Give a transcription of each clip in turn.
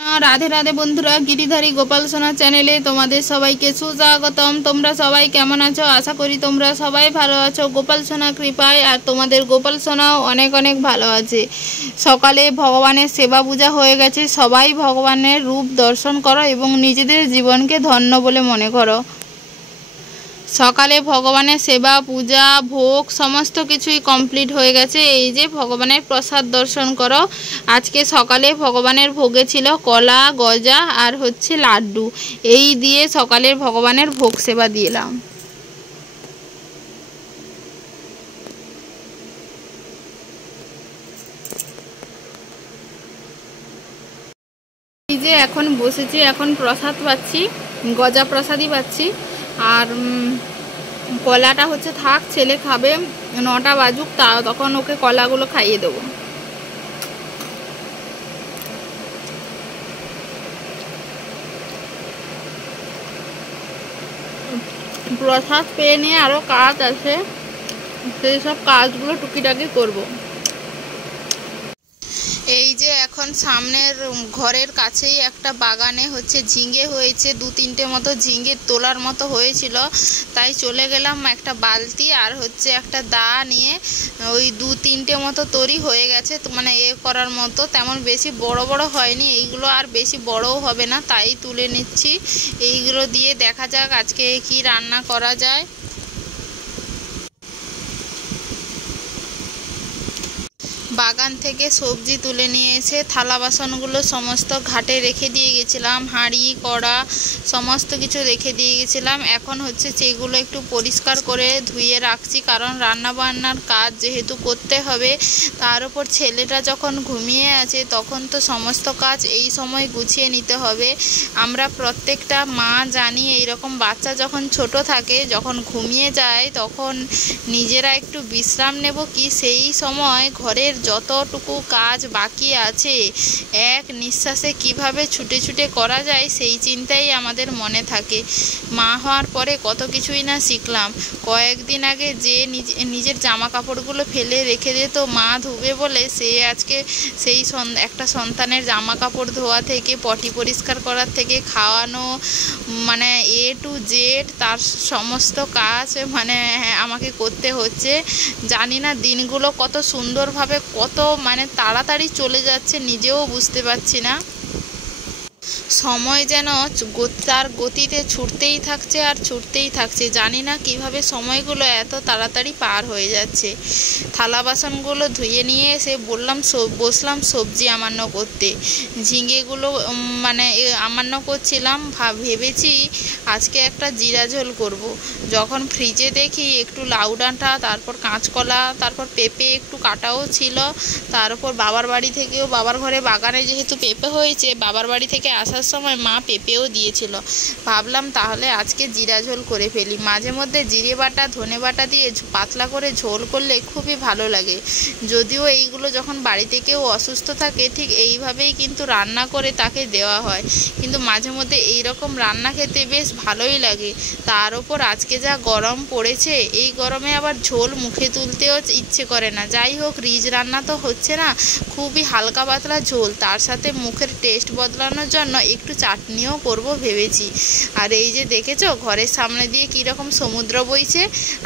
রাধে রাধে বন্ধুরা, গিরিধারী গোপাল সোনা চ্যানেলে তোমাদের সবাইকে সুস্বাগতম। তোমরা সবাই কেমন আছো? আশা করি তোমরা সবাই ভালো আছো গোপাল সোনা কৃপায়। আর তোমাদের গোপাল সোনাও অনেক অনেক ভালো আছে। সকালে ভগবানের সেবা পূজা হয়ে গেছে। সবাই ভগবানের রূপ দর্শন করো এবং নিজেদের জীবনকে ধন্য বলে মনে করো। সকালে ভগবানের সেবা পূজা ভোগ সমস্ত কিছুই কমপ্লিট হয়ে গেছে। এই যে ভগবানের প্রসাদ দর্শন করো। আজকে সকালে ভগবানের ভোগে ছিল কলা গজা আর হচ্ছে লাড্ডু। এই দিয়ে সকালের ভগবানের ভোগ সেবা দিলাম। এই যে এখন বসেছি, এখন প্রসাদ পাচ্ছি, গজা প্রসাদই পাচ্ছি। আর কলাটা হচ্ছে থাক, ছেলে খাবে, 9টা বাজুক তখন ওকে কলাগুলো খাইয়ে দেবো। প্রসাদ পেয়ে নিয়ে আরও কাজ আছে, সেই সব কাজগুলো টুকিটাকি করব। এই যে এখন সামনের ঘরের কাছেই একটা বাগানে হচ্ছে ঝিঙে হয়েছে, 2-3টে মতো ঝিঙে তোলার মতো হয়েছিল। তাই চলে গেলাম একটা বালতি আর হচ্ছে একটা দা নিয়ে। ওই 2-3টে মতো তরি হয়ে গেছে, তো মানে করার মতো, তেমন বেশি বড় বড় হয়নি। এইগুলো আর বেশি বড়ও হবে না, তাই তুলে নিচ্ছি। এইগুলো দিয়ে দেখা যাক আজকে কি রান্না করা যায়। বাগান থেকে সবজি তুলে নিয়ে এসে থালা বাসনগুলো সমস্ত ঘাটে রেখে দিয়ে গেছিলাম। হাঁড়ি কড়া সমস্ত কিছু রেখে দিয়ে গেছিলাম। এখন হচ্ছে সেগুলো একটু পরিষ্কার করে ধুয়ে রাখছি, কারণ রান্না বান্নার কাজ যেহেতু করতে হবে। তার উপর ছেলেটা যখন ঘুমিয়ে আছে তখন তো সমস্ত কাজ এই সময় গুছিয়ে নিতে হবে। আমরা প্রত্যেকটা মা জানি এইরকম বাচ্চা যখন ছোট থাকে, যখন ঘুমিয়ে যায় তখন নিজেরা একটু বিশ্রাম নেব কি, সেই সময় ঘরের যতটুকু কাজ বাকি আছে এক নিঃশ্বাসে কিভাবে ছুটে ছুটে করা যায় সেই চিন্তাই আমাদের মনে থাকে। মা হওয়ার পরে কত কিছুই না শিখলাম। কয়েকদিন আগে যে নিজের জামা কাপড়গুলো ফেলে রেখে দিত মা ধুবে বলে, সে আজকে সেই একটা সন্তানের জামা কাপড় ধোয়া থেকে পটি পরিষ্কার করার থেকে খাওয়ানো, মানে A to Z তার সমস্ত কাজ মানে আমাকে করতে হচ্ছে। জানি না দিনগুলো কত সুন্দরভাবে কত মানে তাড়াতাড়ি চলে যাচ্ছে, নিজেও বুঝতে পারছি না। সময় যেন তার গতিতে ছুটতেই থাকছে আর ছুটতেই থাকছে। জানি না কিভাবে সময়গুলো এত তাড়াতাড়ি পার হয়ে যাচ্ছে। থালা বাসনগুলো ধুয়ে নিয়ে এসে বসলাম সবজি আমান্য করতে। ঝিঙেগুলো মানে আমান্য করছিলাম। ভেবেছি আজকে একটা জিরা ঝোল করব। যখন ফ্রিজে দেখি একটু লাউ ডাঁটা, তারপর কাঁচকলা, তারপর পেঁপে একটু কাটাও ছিল। তার উপর বাবার ঘরে বাগানে যেহেতু পেঁপে হয়েছে, বাবার বাড়ি থেকে আসার সময় মা পেঁপেও দিয়েছিল। ভাবলাম তাহলে আজকে জিরা ঝোল করে ফেলি। মাঝে মধ্যে জিরে বাটা ধনে বাটা দিয়ে পাতলা করে ঝোল করলে খুবই ভালো লাগে। যদিও এইগুলো যখন বাড়িতে কেউ অসুস্থ থাকে ঠিক এইভাবেই কিন্তু রান্না করে তাকে দেওয়া হয়, কিন্তু মাঝে মধ্যে এইরকম রান্না খেতে বেশ ভালোই লাগে। তার ওপর আজকে যা গরম পড়েছে, এই গরমে আবার ঝোল মুখে তুলতেও ইচ্ছে করে না। যাই হোক, রিচ রান্না তো হচ্ছে না, খুবই হালকা পাতলা ঝোল, তার সাথে মুখের টেস্ট বদলানোর জন্য একটু চাটনিও করব ভেবেছি। আর এই যে দেখেছো ঘরের সামনে দিয়ে কীরকম সমুদ্র বইছে।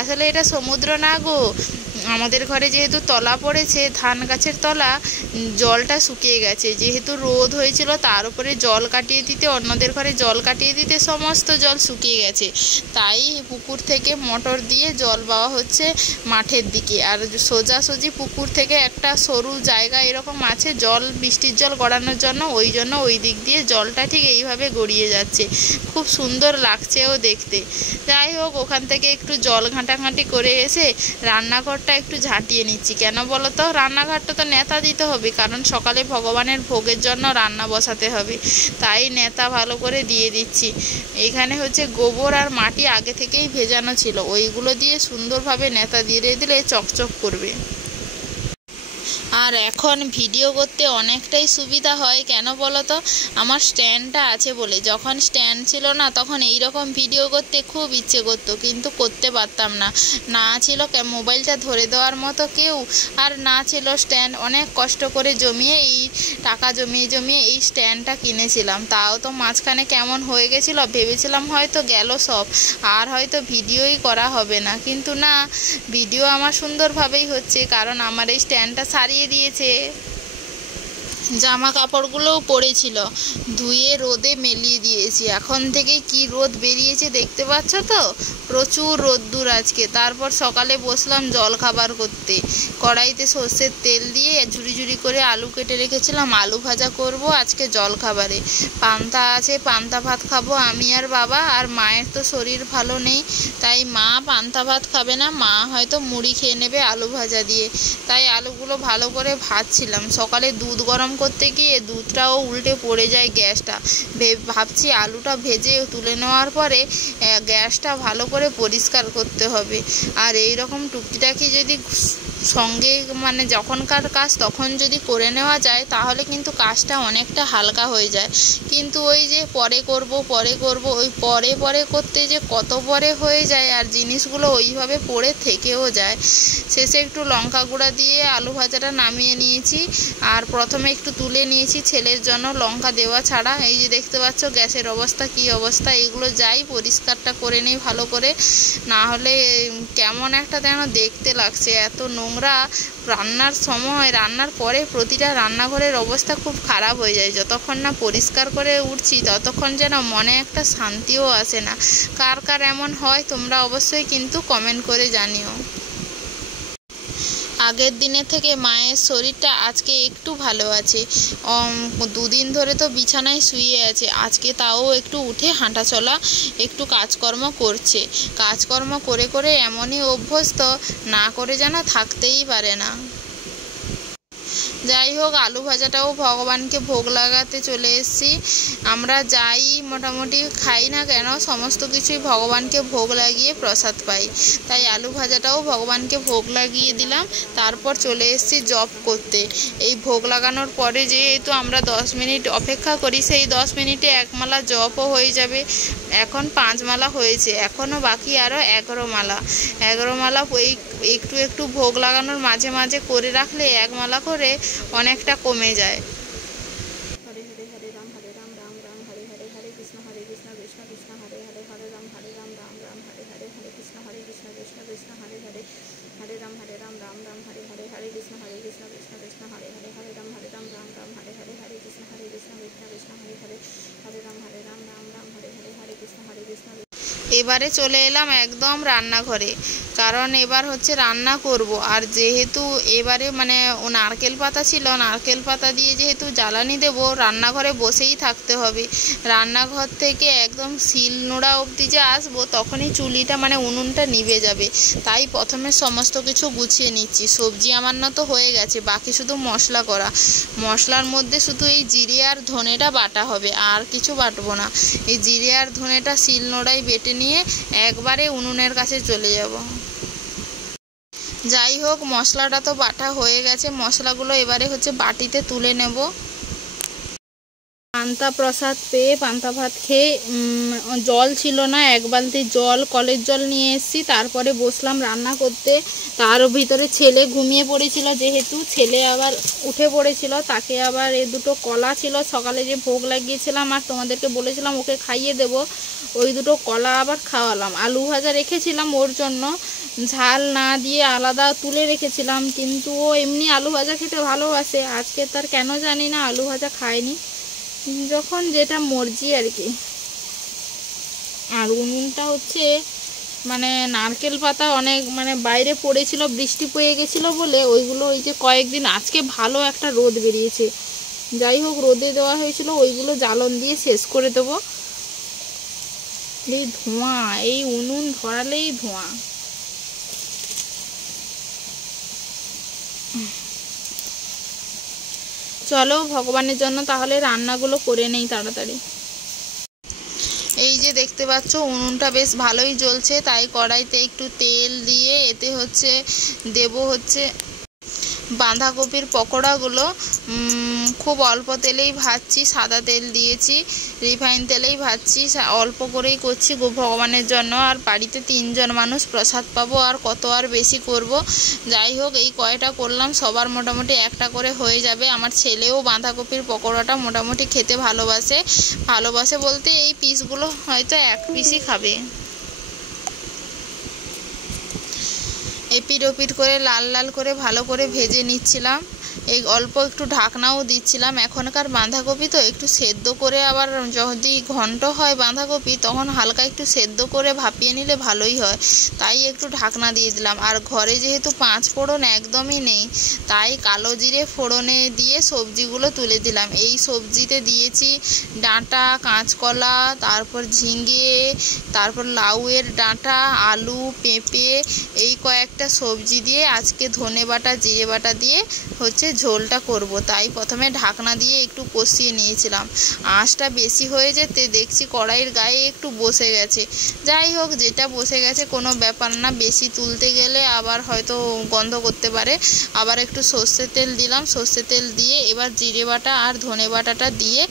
আসলে এটা সমুদ্র না গো, আমাদের ঘরে যেহেতু তলা পড়েছে, ধান গাছের তলা, জলটা শুকিয়ে গেছে। যেহেতু রোদ হয়েছিল তার উপরে জল কাটিয়ে দিতে, অন্যদের ঘরে জল কাটিয়ে দিতে সমস্ত জল শুকিয়ে গেছে। তাই পুকুর থেকে মোটর দিয়ে জল পাওয়া হচ্ছে মাঠের দিকে। আর সোজাসুজি পুকুর থেকে একটা সরু জায়গা এরকম আছে জল, বৃষ্টির জল গড়ানোর জন্য, ওই দিক দিয়ে জলটা ঠিক এইভাবে গড়িয়ে যাচ্ছে। খুব সুন্দর লাগছেও দেখতে। যাই হোক, ওখান থেকে একটু জল ঘাঁটাঘাঁটি করে এসে রান্নাঘরটা একটু ঝাঁটিয়ে নিচ্ছি। কেন বলো তো? রান্নাঘরটা তো নেতা দিতে হবে, কারণ সকালে ভগবানের ভোগের জন্য রান্না বসাতে হবে। তাই নেতা ভালো করে দিয়ে দিচ্ছি। এখানে হচ্ছে গোবর আর মাটি আগে থেকেই ভেজানো ছিল, ওইগুলো দিয়ে সুন্দরভাবে নেতা দিয়ে দিলে চকচক করবে। আর এখন ভিডিও করতে অনেকটাই সুবিধা হয়, কেন বলো তো? আমার স্ট্যান্ডটা আছে বলে। যখন স্ট্যান্ড ছিল না তখন এই রকম ভিডিও করতে খুব ইচ্ছে করতো, কিন্তু করতে পারতাম না। না ছিল মোবাইলটা ধরে দেওয়ার মতো কেউ, আর না ছিল স্ট্যান্ড। অনেক কষ্ট করে টাকা জমিয়ে এই স্ট্যান্ডটা কিনেছিলাম। তাও তো মাঝখানে কেমন হয়ে গেছিলো, ভেবেছিলাম হয়তো গেল সব, আর হয়তো ভিডিওই করা হবে না। কিন্তু না, ভিডিও আমার সুন্দরভাবেই হচ্ছে, কারণ আমার এই স্ট্যান্ডটা সারিয়ে দিয়েছে। জামা কাপড়গুলোও পড়েছিল, ধুয়ে রোদে মেলিয়ে দিয়েছি। এখন থেকে কি রোদ বেরিয়েছে দেখতে পাচ্ছ তো, প্রচুর রোদ্দুর আজকে। তারপর সকালে বসলাম জল খাবার করতে। কড়াইতে সর্ষের তেল দিয়ে ঝুরি ঝুরি করে আলু কেটে রেখেছিলাম, আলু ভাজা করব আজকে জল খাবারে। পান্তা আছে, পান্তা ভাত খাবো আমি আর বাবা। আর মায়ের তো শরীর ভালো নেই, তাই মা পান্তা ভাত খাবে না, মা হয়তো মুড়ি খেয়ে নেবে আলু ভাজা দিয়ে। তাই আলুগুলো ভালো করে ভাজছিলাম। সকালে দুধ গরম করতে গিয়ে দুধটাও উল্টে পড়ে যায় গ্যাসটা। ভাবছি আলুটা ভেজে তুলে নেওয়ার পরে গ্যাসটা ভালো করে পরিষ্কার করতে হবে। আর এই রকম টুকিটাকি যদি সঙ্গে মানে যখনকার কাজ তখন যদি করে নেওয়া যায়, তাহলে কিন্তু কাজটা অনেকটা হালকা হয়ে যায়। কিন্তু ওই যে পরে করব ওই পরে করতে যে কত পরে হয়ে যায়, আর জিনিসগুলো ওইভাবে পড়ে থেকেও যায়। শেষে একটু লঙ্কা গুঁড়া দিয়ে আলু ভাজাটা নামিয়ে নিয়েছি। আর প্রথমে একটু তুলে নিয়েছি ছেলের জন্য, লঙ্কা দেওয়া ছাড়া। এই যে দেখতে পাচ্ছ গ্যাসের অবস্থা কি অবস্থা। এগুলো যাই পরিষ্কারটা করে নেই ভালো করে, না হলে কেমন একটা যেন দেখতে লাগছে, এত নোংরা। রান্নার সময়, রান্নার পরে প্রতিটা রান্নাঘরের অবস্থা খুব খারাপ হয়ে যায়। যতক্ষণ না পরিষ্কার করে উঠছি ততক্ষণ যেন মনে একটা শান্তিও আসে না। কার কার এমন হয় তোমরা অবশ্যই কিন্তু কমেন্ট করে জানিও। আগের দিনের থেকে মায়ের শরীরটা আজকে একটু ভালো আছে। দুদিন ধরে তো বিছানায় শুয়ে আছে, আজকে তাও একটু উঠে হাঁটা চলা, একটু কাজকর্ম করছে। কাজকর্ম করে করে এমনই অভ্যস্ত, না করে যেন থাকতেই পারে না। যাই হোক, আলু ভাজাটাও ভগবানকে ভোগ লাগাতে চলে এসেছি। আমরা যাই মোটামুটি খাই না কেন, সমস্ত কিছুই ভগবানকে ভোগ লাগিয়ে প্রসাদ পাই। তাই আলু ভাজাটাও ভগবানকে ভোগ লাগিয়ে দিলাম। তারপর চলে এসেছি জপ করতে। এই ভোগ লাগানোর পরে যেহেতু আমরা 10 মিনিট অপেক্ষা করি, সেই 10 মিনিটে এক মালা জপও হয়ে যাবে। এখন 5 মালা হয়েছে, এখনও বাকি আরও 11 মালা। 11 মালা একটু একটু ভোগ লাগানোর মাঝে মাঝে করে রাখলে 1 মালা করে অনেকটা কমে যায়। হরে হরে হরে রাম রাম রাম হরে হরে হরে কৃষ্ণ কৃষ্ণ কৃষ্ণ হরে হরে হরে রাম রাম রাম হরে হরে কৃষ্ণ কৃষ্ণ কৃষ্ণ হরে হরে রাম রাম রাম হরে হরে হরে কৃষ্ণ কৃষ্ণ কৃষ্ণ হরে হরে রাম রাম রাম হরে হরে কৃষ্ণ কৃষ্ণ কৃষ্ণ হরে হরে রাম রাম হরে হরে কৃষ্ণ কৃষ্ণ। এবারে চলে এলাম একদম রান্নাঘরে, কারণ এবার হচ্ছে রান্না করব। আর যেহেতু এবারে মানে নারকেল পাতা ছিল, নারকেল পাতা দিয়ে যেহেতু জ্বালানি দেব, রান্নাঘরে বসেই থাকতে হবে। রান্নাঘর থেকে একদম শিলনোড়া অবধি যে আসবো, তখনই চুলিটা মানে উনুনটা নিভে যাবে। তাই প্রথমে সমস্ত কিছু গুছিয়ে নিচ্ছি। সবজি আমার না তো হয়ে গেছে, বাকি শুধু মশলা করা। মশলার মধ্যে শুধু এই জিরে আর ধনেটা বাটা হবে, আর কিছু বাটবো না। এই জিরে আর ধনেটা শিলনোড়ায় বেটে নিয়ে একবারে উনুনের কাছে চলে যাব। যাই হোক, মশলাটা তো বাটা হয়ে গেছে, মশলাগুলো এবারে হচ্ছে বাটিতে তুলে নেব। পান্তা প্রসাদ পেয়ে পান্তা ভাত খেয়ে জল ছিল না, 1 বালতি জল, কলের জল নিয়ে এসেছি। তারপরে বসলাম রান্না করতে। তার ভিতরে ছেলে ঘুমিয়ে পড়েছিল, যেহেতু ছেলে আবার উঠে পড়েছিল। তাকে আবার এই 2টো কলা ছিল, সকালে যে ভোগ লাগিয়েছিলাম আর তোমাদেরকে বলেছিলাম ওকে খাইয়ে দেব, ওই 2টো কলা আবার খাওয়ালাম। আলু ভাজা রেখেছিলাম ওর জন্য, ঝাল না দিয়ে আলাদা তুলে রেখেছিলাম, কিন্তু ও এমনি আলু ভাজা খেতে ভালোবাসে। আজকে তার কেন জানি না আলু ভাজা খায়নি, যখন যেটা মর্জি আর কি। আর উনুনটা হচ্ছে মানে নারকেল পাতা অনেক মানে বাইরে পড়েছিল, বৃষ্টি পড়ে গেছিলো বলে ওইগুলো ওই যে কয়েকদিন, আজকে ভালো একটা রোদ বেরিয়েছে। যাই হোক, রোদে দেওয়া হয়েছিল, ওইগুলো জ্বালন দিয়ে শেষ করে দেবো। এই ধোঁয়া, এই উনুন ধরালেই ধোঁয়া। চলো ভগবানের জন্য তাহলে রান্নাগুলো করে নেই তাড়াতাড়ি। এই যে দেখতে পাচ্ছ উনুনটা বেশ ভালোই জ্বলছে, তাই কড়াইতে একটু তেল দিয়ে এতে হচ্ছে দেব হচ্ছে বাঁধাকপির পকোড়াগুলো খুব অল্প তেলেই ভাজছি, সাদা তেল দিয়েছি, রিফাইন তেলেই ভাজছি, অল্প করেই করছি ভগবানের জন্য। আর বাড়িতে 3 জন মানুষ প্রসাদ পাবো, আর কত আর বেশি করব। যাই হোক, এই কয়টা করলাম, সবার মোটামুটি একটা করে হয়ে যাবে। আমার ছেলেও বাঁধাকপির পকোড়াটা মোটামুটি খেতে ভালোবাসে বলতে এই পিসগুলো হয়তো 1 পিসই খাবে। এপিট ওপিট করে লাল লাল করে ভালো করে ভেজে নিচ্ছিলাম। এই অল্প একটু ঢাকনাও দিচ্ছিলাম। এখনকার বাঁধাকপি তো একটু সেদ্ধ করে, আবার যদি ঘন্ট হয় বাঁধাকপি তখন হালকা একটু সেদ্ধ করে ভাপিয়ে নিলে ভালোই হয়, তাই একটু ঢাকনা দিয়ে দিলাম। আর ঘরে যেহেতু 5 ফোড়ন একদমই নেই, তাই কালো জিরে ফোড়নে দিয়ে সবজিগুলো তুলে দিলাম। এই সবজিতে দিয়েছি ডাঁটা, কাঁচকলা, তারপর ঝিঙে, তারপর লাউয়ের ডাঁটা, আলু, পেঁপে, এই কয়েকটা সবজি দিয়ে আজকে ধনে বাটা জিরে বাটা দিয়ে ঝোলটা করব। তাই প্রথমে ঢাকনা দিয়ে একটু কষিয়ে নিয়েছিলাম। আঁচটা বেশি হয়ে যেতে দেখছি কড়াইয়ের গায়ে একটু বসে গেছে। যাই হোক, যেটা বসে গেছে কোনো ব্যাপার না, বেশি তুলতে গেলে আবার হয়তো গন্ধ করতে পারে। আবার একটু সর্ষের তেল দিলাম, সর্ষের তেল দিয়ে এবার জিরে বাটা আর ধনে বাটাটা দিয়ে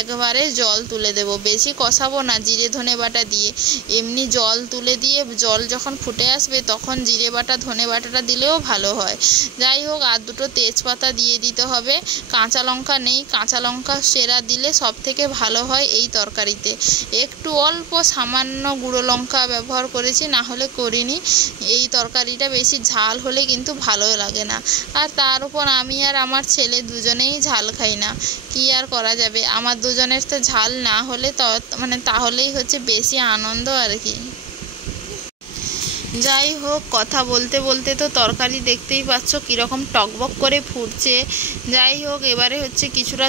একবারে জল তুলে দেব। বেশি কষাবো না জিরে ধনে বাটা দিয়ে, এমনি জল তুলে দিয়ে জল যখন ফুটে আসবে তখন জিরে বাটা ধনে বাটাটা দিলেও ভালো হয়। যাই হোক, আর 2টো তেজপাতা দিয়ে দিতে হবে। কাঁচা লঙ্কা নেই, কাঁচা লঙ্কা সেরা দিলে সব থেকে ভালো হয় এই তরকারিতে। একটু অল্প সামান্য গুঁড়ো লঙ্কা ব্যবহার করেছি, না হলে করিনি। এই তরকারিটা বেশি ঝাল হলে কিন্তু ভালো লাগে না। আর তার উপর আমি আর আমার ছেলে দুজনেই ঝাল খাই না, কি আর করা যাবে। আমার দুজনের তো ঝাল না হলে তাহলেই বেশি আনন্দ আর কি। যাই হোক, কথা বলতে বলতে তো তরকারি দেখতেই পাচ্ছ কীরকম টকবক করে ফুটছে। যাই হোক, এবারে কিছুটা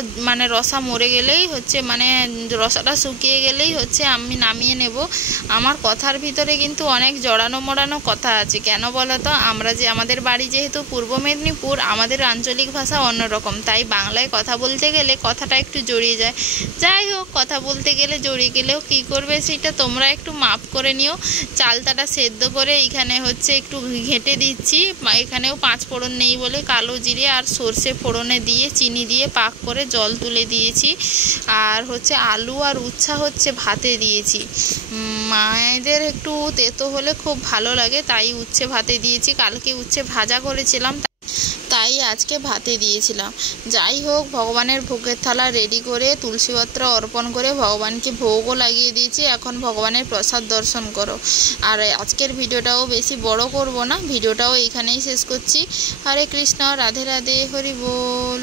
রসা মরে গেলেই রসাটা শুকিয়ে গেলেই আমি নামিয়ে নেব। আমার কথার ভিতরে কিন্তু অনেক জড়ানো মোড়ানো কথা আছে। কেন বলো তো, আমাদের বাড়ি যেহেতু পূর্ব মেদিনীপুর, আমাদের আঞ্চলিক ভাষা অন্যরকম, তাই বাংলায় কথা বলতে গেলে কথাটা একটু জড়িয়ে যায়। যাই হোক, কথা বলতে গেলে জড়িয়ে গেলেও কী করবে, সেটা তোমরা একটু মাপ করে নিও। চালতাটা সেদ্ধ করে এখানে একটু ঘেঁটে দিচ্ছি। এখানেও 5 ফোড়ন নেই বলে কালো জিরে আর সর্ষে ফোড়নে দিয়ে চিনি দিয়ে পাক করে জল তুলে দিয়েছি। আর আলু আর উচ্ছা ভাতে দিয়েছি। মায়েদের একটু তেতো হলে খুব ভালো লাগে, তাই উচ্ছে ভাতে দিয়েছি। কালকে উচ্ছে ভাজা করেছিলাম, তাই আজকে ভাতে দিয়েছিলাম। যাই হোক, ভগবানের ভোগের থালা রেডি করে তুলসীপত্র অর্পণ করে ভগবানকে ভোগও লাগিয়ে দিয়েছি। এখন ভগবানের প্রসাদ দর্শন করো। আর আজকের ভিডিওটাও বেশি বড় করব না, ভিডিওটাও এখানেই শেষ করছি। হরে কৃষ্ণ, রাধে রাধে, হরি বল।